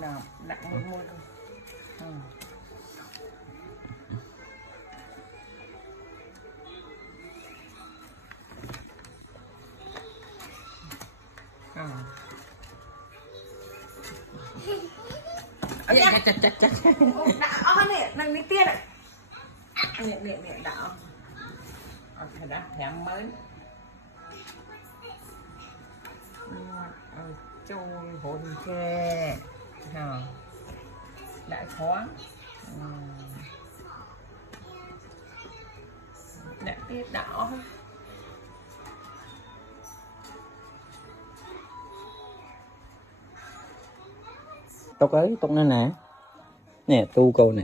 nào đặt một môi thôi. Chắc đã nè, năng đi tiên ạ. Nè đã. Phải đã thèm mới. Trôi hồn kè. Đại khoáng. Đã biết đỏ. Tóc ấy, tóc nó nè. Nè, tu cô nè.